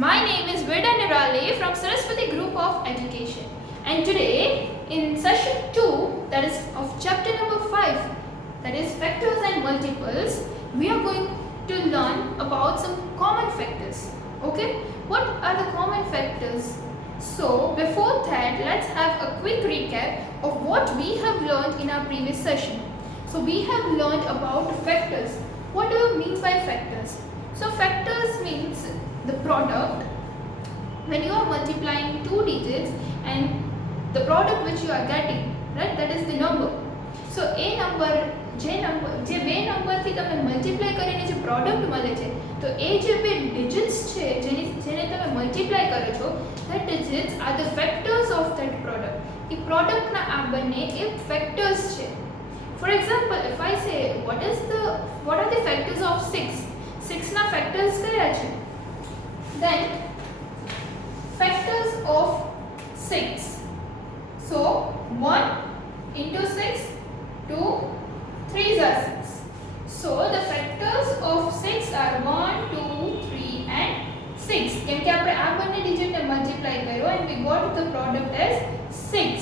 My name is Veda Nirale from Saraswati Group of Education, and today in session 2, that is of chapter number 5, that is factors and multiples, we are going to learn about some common factors. Okay, what are the common factors? So before that, let's have a quick recap of what we have learned in our previous session. So we have learned about factors. What do you mean by factors? So factors means the product when you are multiplying two digits and the product which you are getting, right, that is the number. So a number જે બે નંબરથી તમે multiply કરીને જે product મળે છે તો એ જે બે ડિજિટ્સ છે જેને તમે મલ્ટીપ્લાય કરો છો that digits are the factors of that product. એ પ્રોડક્ટના આ બંને એ ફેક્ટર્સ છે. For example, if I say what are the factors of 6? 6 ના factors કયા છે? Then factors of 6. So 1 into 6, 2, 3s are 6. So the factors of 6 are 1, 2, 3 and 6. કેમ કે આપણે આ બંને ડિજિટ ને મલ્ટીપ્લાય કર્યો and we got the product as 6.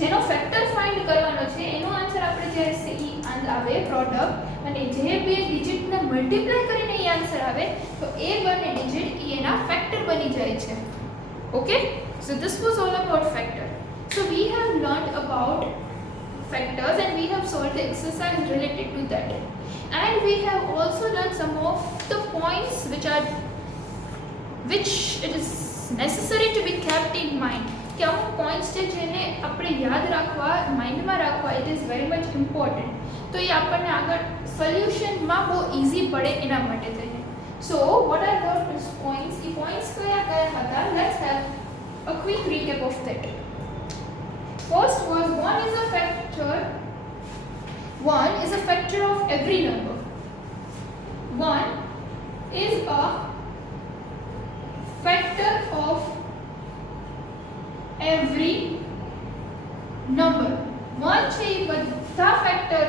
જેનો ફેક્ટર ફાઇન્ડ કરવાનો છે એનો આન્સર આપણે જ્યારે ઈ આવે પ્રોડક્ટ અને જે બે ડિજિટ ને મલ્ટીપ્લાય કરીને ઈ આન્સર આવે તો એ બંને ડિજિટ ઈ એના ફેક્ટર બની જાય છે. Okay, so this was all about factor. So we have learned about factors and we have solved the exercise related to that, and we have also learned some of the points which it is necessary to be kept in mind. કે અમુક points છે જેને આપણે યાદ રાખવા માઇન્ડમાં રાખવા it is very much important, તો એ આપણને આગળ સોલ્યુશનમાં બહુ ઇઝી પડે એના માટે થઈને. So what are those points? A points કયા કયા હતા? Let's have a quick recap of that. First was 1 is a factor of every number. 1 is a factor of every number. 1 છે એ બધા ફેક્ટર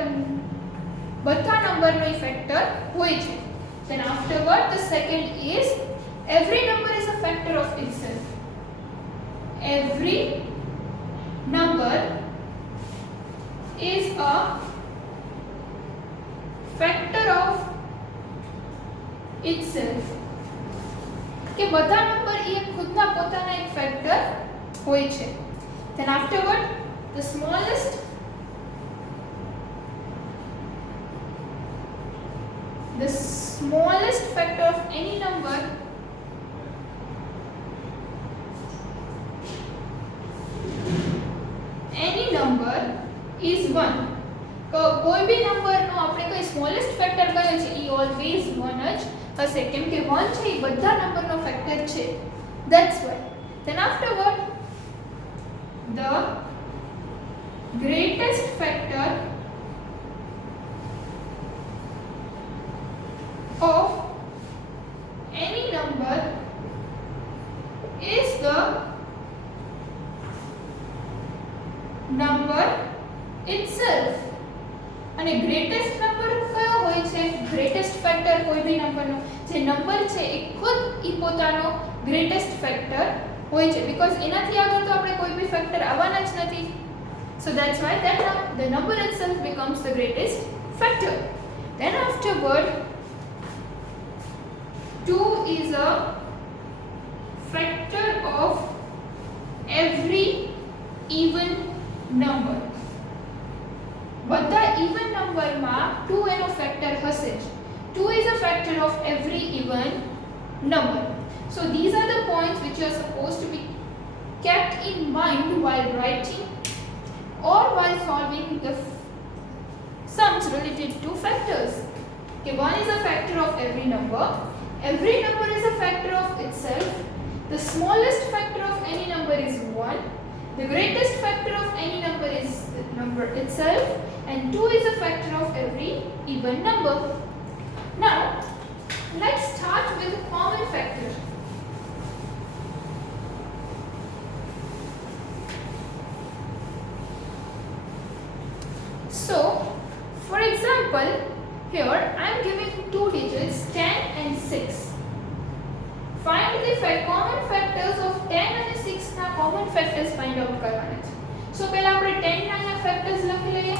બધા નંબરનો એ ફેક્ટર હોય છે. Then afterward the second is every number is a factor of itself. Every number is a factor of itself. કે બધા number એ ખુદના પોતાના એક ફેક્ટર હોય છે. Then afterward the smallest factor of any number is 1. કોઈ બી નંબરનો આપણે કોઈ સ્મોલેસ્ટ ફેક્ટર કયો છે ઈ ઓલવેઝ 1 જ હશે કેમ કે 1 છે એ બધા નંબરનો ફેક્ટર છે. That's why. Then afterward the greatest factor of any number is the number itself. અને ગ્રેટેસ્ટ નંબર કયો હોય છે? ગ્રેટેસ્ટ ફેક્ટર કોઈ બી નંબરનો જે નંબર છે એ ખુદ ઈ પોતાનો ગ્રેટેસ્ટ ફેક્ટર હોય છે બીકોઝ એનાથી આગળ તો આપણે કોઈ બી ફેક્ટર આવવાના જ નથી. So that's why the number itself becomes the greatest factor. Then afterward 2 is a factor of every even number. બધા even નંબરમાં 2 એનો ફેક્ટર હશે જ. 2 is a factor of every even number. So these are the points which are supposed to be kept in mind while writing or while solving the sums related to factors. Okay, 1 is a factor of every number. Every number is a factor of itself. The smallest factor of any number is 1. The greatest factor of any number is the number itself, and 2 is a factor of every even number. Now, let's start with a common factor. So, for example, here I am giving two digits 10 and 6. find the common factors of 10 અને 6 ના common factors find out કરવાના છે. So પહેલા આપણે 10 ના factors લખી લઈએ.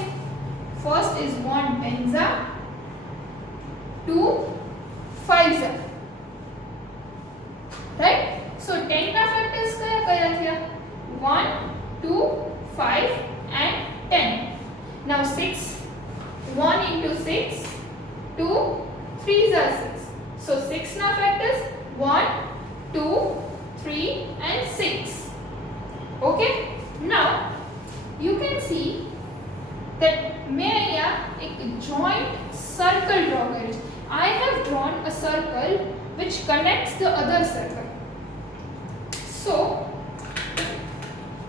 First is 1 tenza, 2 5za. Right? So 10 ના factors કયા કયા થયા? 1 2 5 and 10. Now 6, 1 into 6, 2 3s are 6. So 6 now factors 1, 2, 3 and 6. Okay? Now you can see that मैं यहाँ एक joint circle draw करी. I have drawn a circle which connects the other circle. So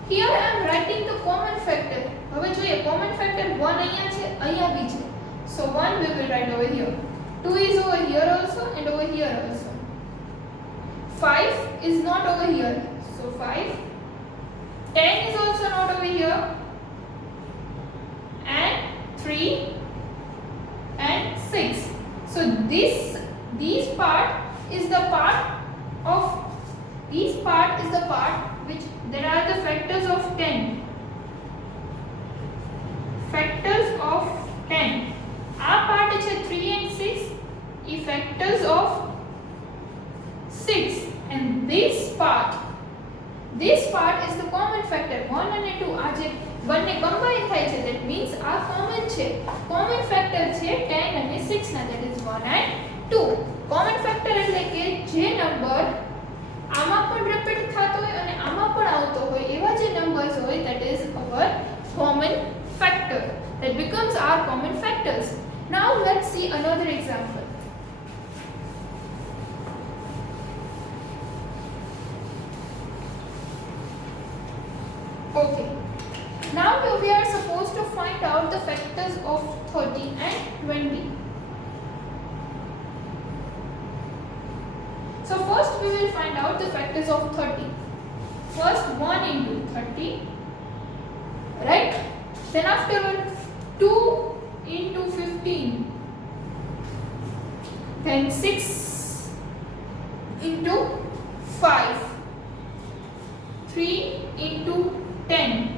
here I am writing the common factor. હવે જોઈએ common factor 1 અહીંયા છે, અહીંયા બી છે. So 1 we will write over here. 2 is over here also and over here also. 5 is not over here. So 5. 10 is also not over here. And 3 and 6. So these part is the part which there are the factors of 10. Factors of 10. Our part is 3 and 6. Factors of 6. And this part is the common factor. 1 and 2 આ જે બંને combine થાય છે, that means આ common છે. Common factor છે 10 અને 6 ના, that is 1 and 2. Common factor એટલે કે જે નંબર આમાં પણ રિપીટ થતો હોય અને આમાં પણ આવતો હોય એવા જે નંબર્સ હોય, that is our common factor. That becomes our common factors. Now let's see another example. Okay. Now we are supposed to find out the factors of 30 and 20. So first we will find out the factors of 30. First 1 into 30. Right? Then afterward 2 into 15. Then 6 into 5. 3 into 10.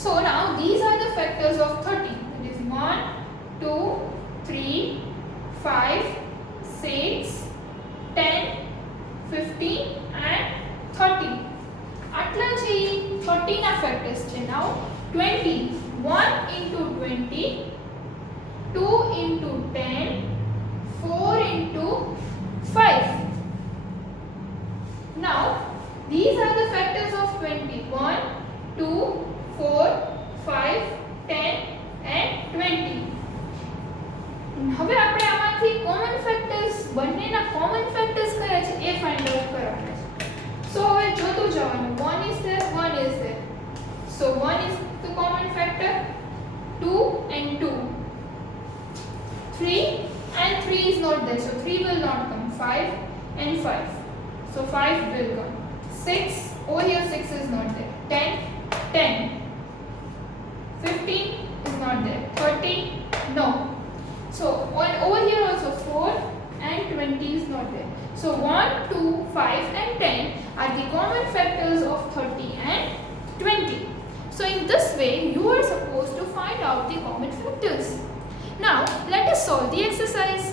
So now these are the factors of 30. That is 1, 2, 3, 5, 6, 10, 15 and 30. આટલા છે 30 ના factors છે. Now 20. 1 into 20, 2 into 10, 4 into 5. Now these are the factors of 20. 1, 2, 4, 5, 10 and 20. હવે આપણે આમાંથી common factors, બંનેના common factors કયા છે એ find out કરવાના છે. So હવે જોતું જવાનું. 1 is there, 1 is there. So 1 is the common factor, 2 and 2. 3 and 3 is not there, so 3 will not come. 5 and 5. So 5 will come. 6, over here 6 is not there. 10, 10. 15 is not there. 30, no. So over here also 4 and 20 is not there. So 1, 2, 5 and 10 are the common factors of 30 and 20. So in this way you are supposed to find out the common factors. Now let us solve the exercise.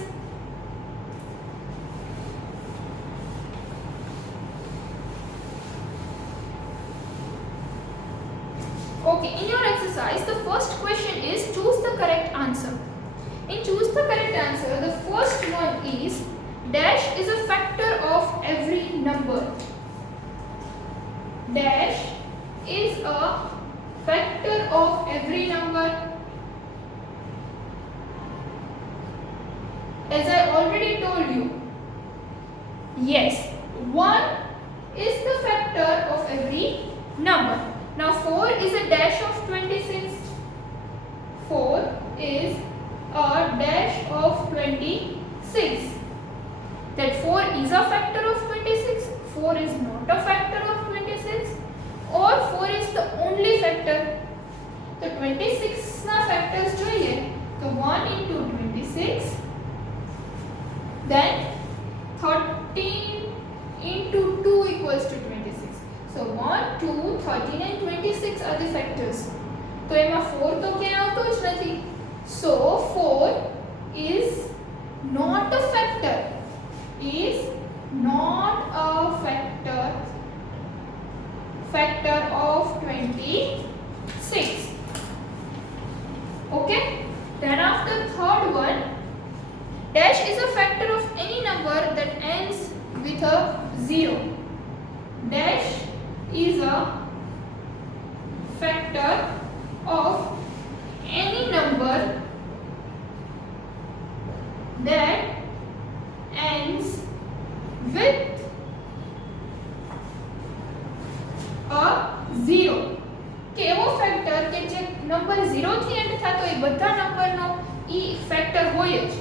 Okay, in your exercise the first question is choose the correct answer. In choose the correct answer, the first one is dash is a factor of every number. Dash is a factor of every number. As I already told you, yes, 1 is the factor of every number. Now 4 is a dash of 26. 4 is a dash of 26. That 4 is a factor of 26. 4 is not a factor of 26. Or 4 is the only factor. The 26 na factors જોઈએ તો 1 into 26, then 13 2, 13 and 26 are the factors. તો એમાં 4 તો ક્યાં આવતો જ નથી. So 4 is not a factor. Is not a factor of 26. Okay. Then after third one, dash is a factor of any number that ends with a 0. Dash is a factor of any number that ends with a 0. કેવો factor કે જે number 0 થી and થતો હોય બધા નંબરનો ઈ factor હોય જ.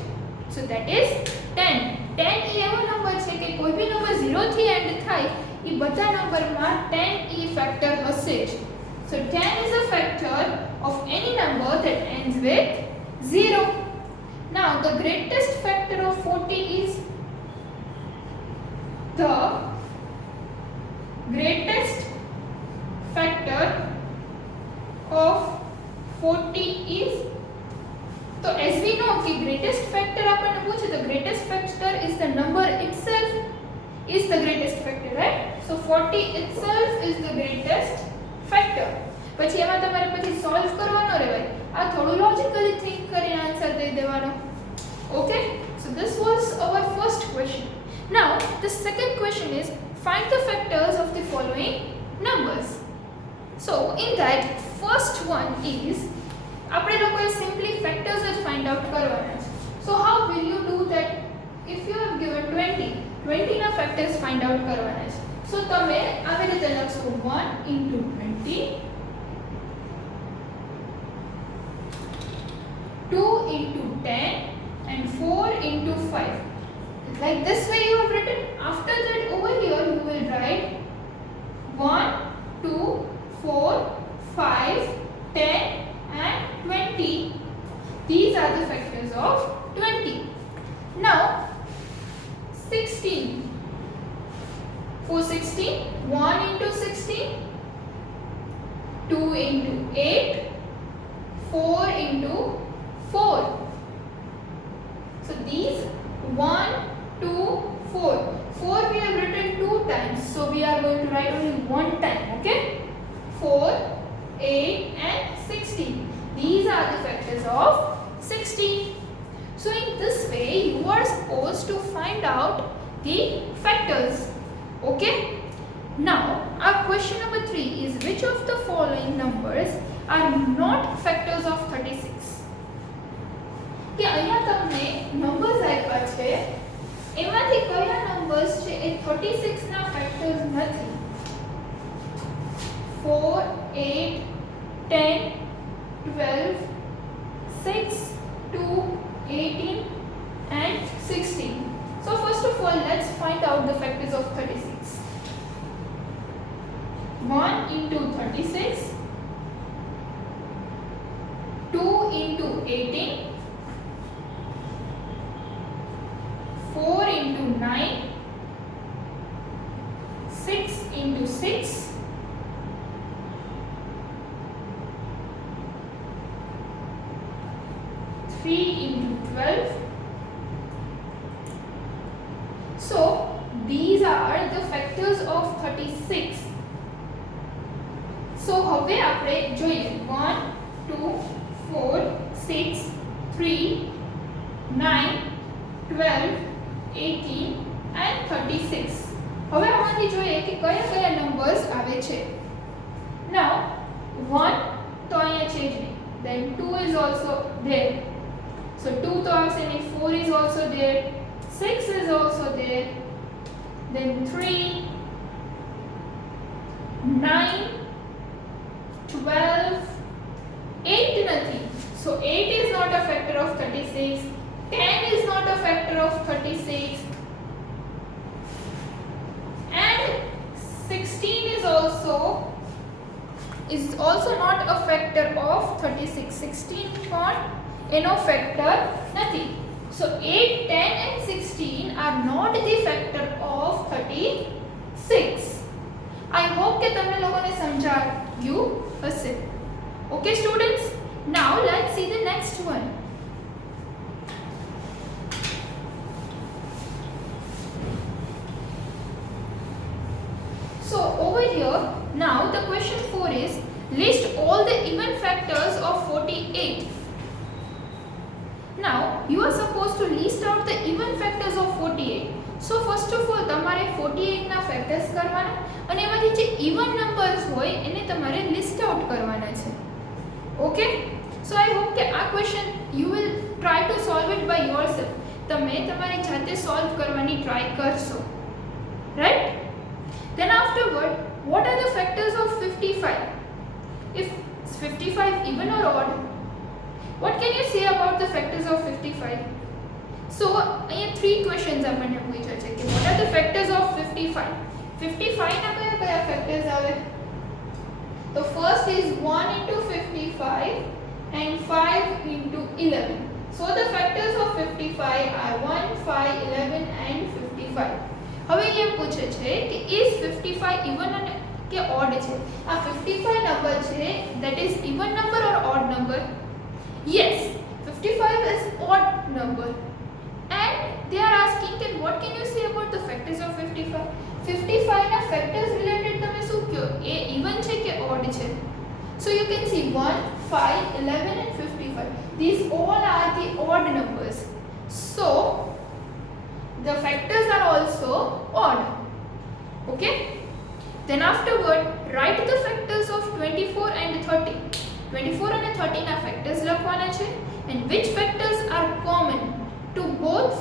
So that is 10. 10 ઈ એવો નંબર છે કે કોઈ બી નંબર 0 થી એન્ડ થાય ઈ બધા નંબરમાં 10 ઈ ફેક્ટર હશે જ. So 10 is a factor of any number that ends with 0. Now the greatest factor of 40 is the greatest factor of 40 is, so as we know कि greatest factor આપણને પૂછે તો greatest factor is the number itself is the greatest factor, right? So 40 itself is the greatest factor. પછી એમાં તમારે પછી solve કરવાનો રે ભાઈ, આ થોડું લોજિકલી થિંક કરીને આન્સર દઈ દેવાનો. Okay, so this was our first question. Now the second question is find the factors of the following numbers. So in that first one is આપણે લોકોએ simply factors જ find out કરવાના છે. So how will you do that? If you have given 20 ના factors find out કરવાના છે. So તમે આવી રીતે લખશો 1 into 20, 2 into 10 and 4 into 5. Like this way you have written. After that over here you will write 1, 2, 4, 5, 10 and 20. These are the factors of 20. Now 16. For 16, 1 into 16, 2 into 8, 4 into 4. So these 1, 2, 4. 4 we have written 2 times. So we are going to write only 1 time. Okay? 4, 8 and 16. These are the factors of 16. So in this way you are supposed to find out the factors. Okay? Now our question number 3 is which of the following numbers are not factors of 36? કે અહીંયા તમને numbers આપ્યા છે એમાંથી કયા numbers છે એ 36 ના factors નથી. 4, 8, 10, 12, 6, 2, 18 and 16. So first of all let's find out the factors of 36. 1 into 36, 2 into 18, 4 into 9, 6 into 6, 3 into 12. So these are the factors of 36. So હવે આપણે જોઈએ 1, 2, 4, 6, 3, 9, 12, 18 and 36. હવે આમાંથી જોઈએ કે કયા કયા નંબર્સ આવે છે. Now 1 તો અહીંયા છે જ નહીં. Then 2 is also there. So 2 to આવશે નહીં. 4 is also there. 6 is also there. Then 3, 9, 12, 8 નથી. So 8 is not a factor of 36. 10 is not a factor of 36. And 16 is also not a factor of 36. 16 not no factor nothing. So 8, 10 and 16 are not the factor of 36. I hope કે તમને લોકોને સમજાયું હશે. Okay students, now let's see the next one. So over here, now the question 4 is list all the even factors of 48. Now you are supposed to list out the even factors of 48. So first of all તમારે 48 ના factors કરવાના અને એમાંથી જે even numbers હોય એને તમારે list out કરવાના છે. ઓકે, સો આઈ હોપ કે આ question you will try to solve it by yourself. તમે તમારી જાતે સોલ્વ કરવાની ટ્રાય કરશો, right? Then afterward, what are the factors of 55? If 55 even or odd, what can you say about the factors of 55? So, here three questions આપણને પૂછ્યા છે કે what are the factors of 55? 55 ના કયા factors આવે? The first is 1 into 55 and 5 into 11. So the factors of 55 are 1, 5, 11 and 55. હવે એમ પૂછે છે કે is 55 even કે odd છે? આ 55 નંબર છે, that is even number or odd number? Yes, 55 is odd number. And they are asking that what can you say about the factors of 55? 55 ના factors related તમે શું કહો? એ even છે કે odd છે? So you can see 1, 5, 11 and 55. These all are the odd numbers. So the factors are also odd. Okay, then afterward write the factors of 24 and 30. 24 and 30 ના factors લખવાના છે and which factors are common to both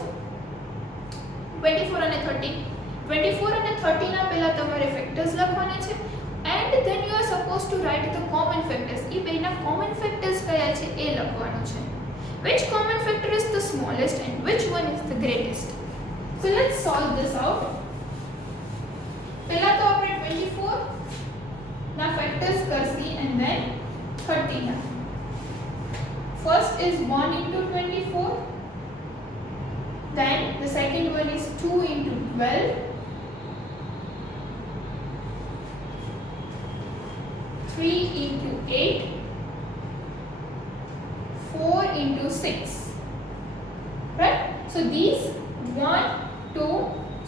24 and 30. 24 and 30 ના પહેલા તમારે factors લખવાના છે and then you are supposed to write the common factors. એ બેના common factors કયા છે એ લખવાનું છે. Which common factor is the smallest and which one is the greatest? So let's solve this out. પહેલા તો આપણે 24 ના factors કરસી and then 30 ના. First is 1 into 24. Then the second one is 2 into 12. 3 into 8. 4 into 6. Right? So these 1, 2,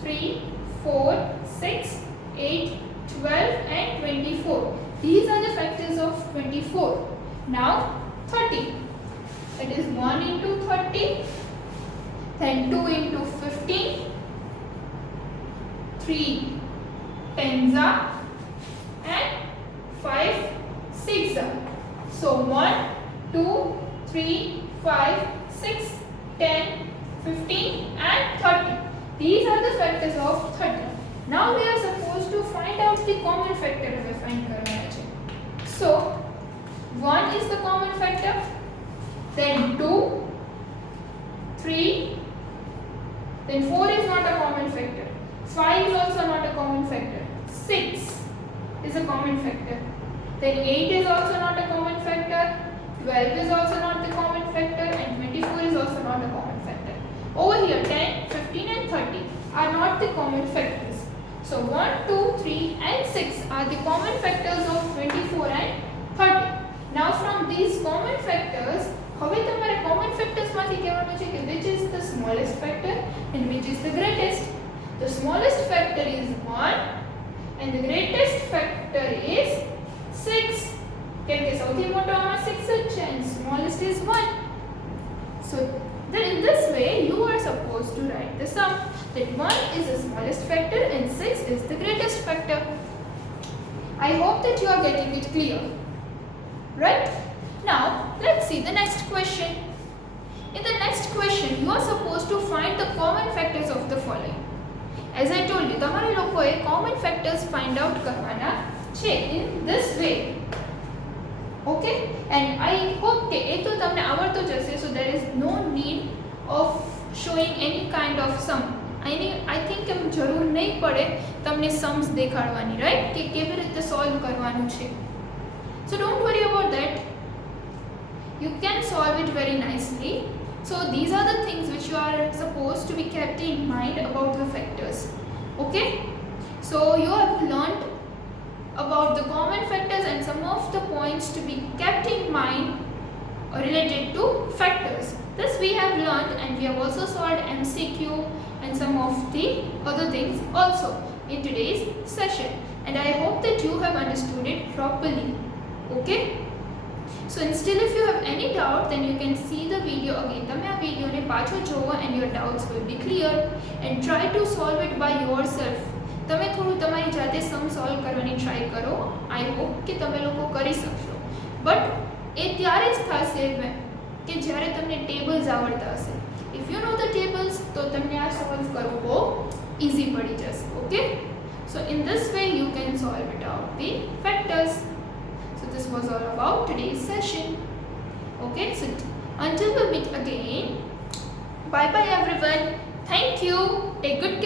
3, 4, 6, 8, 12 and 24. These are the factors of 24. Now 30. That is 1 into 30. Then 2 into 15. 3 tens are and 5 six are. So 1, 2, 3, 5, 6, 10, 15 and 30. These are the factors of 30. Now we are supposed to find out the common factor if we find karwana છે. So 1 is the common factor, then 2, 3, then 4 is not a common factor, 5 is also not a common factor, 6 is a common factor, then 8 is also not a common factor, 12 is also not the common factor and 24 is also not a common factor. Over here 10, 15 and 30 are not the common factors. So 1, 2, 3 and 6 are the common factors of 24 and 30. Now from these common factors, હવે તમારે common factors માંથી કહેવાનું છે કે which is the smallest factor and which is the greatest. The smallest factor is 1 and the greatest factor is 6. કેમ કે સૌથી મોટો આમાં 6 જ છે and smallest is 1. So then in this way you are supposed to write the sum that 1 is the smallest factor and 6 is the greatest factor. I hope that you are getting it clear. Right? Now let's see the next question. In the next question you are supposed to find the common factors of the following. As I told you, તમારે લોકોએ common factors find out કરવાના છે in this way. Okay, and I hope કે એ તો તમને આવડતો જ હશે, so there is no need of showing any kind of sum. I think એમ જરૂર નહીં પડે તમને sums દેખાડવાની, right? કે કેવી રીતે solve કરવાનું છે. So don't worry about that. You can solve it very nicely. So these are the things which you are supposed to be kept in mind about the factors. Okay, so you have learned about the common factors and some of the points to be kept in mind related to factors. Thus we have learned and we have also solved MCQ and some of the other things also in today's session, and I hope that you have understood it properly. Okay, so and still if you have any doubt, then you can see the video again. તમે આ વિડિયોને પાછો જોવો and your doubts will be clear, and try to solve it by yourself. તમે થોડું તમારી જાતે સમ solve કરવાની try કરો. I hope કે તમે લોકો કરી શકશો, બટ એ ત્યારે જ થશે કે જ્યારે તમને ટેબલ્સ આવડતા હશે. If you know the tables, તો તમને આ સોલ્વ કરવું બહુ easy પડી જશે. Okay, so in this way you can solve it out the factors. So this was all about today's session. Okay, so until we meet again, bye bye everyone. Thank you. Take good